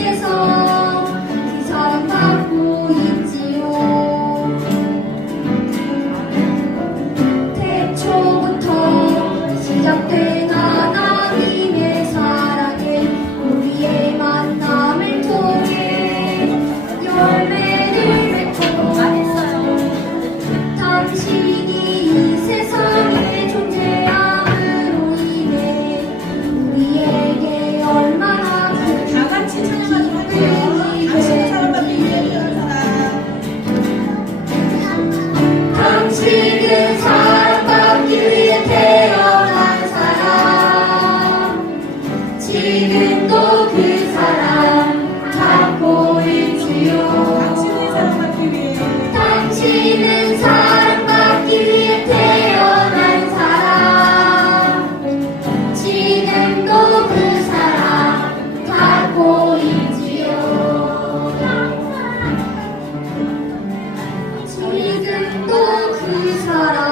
Yes, Lord. 또 그 사람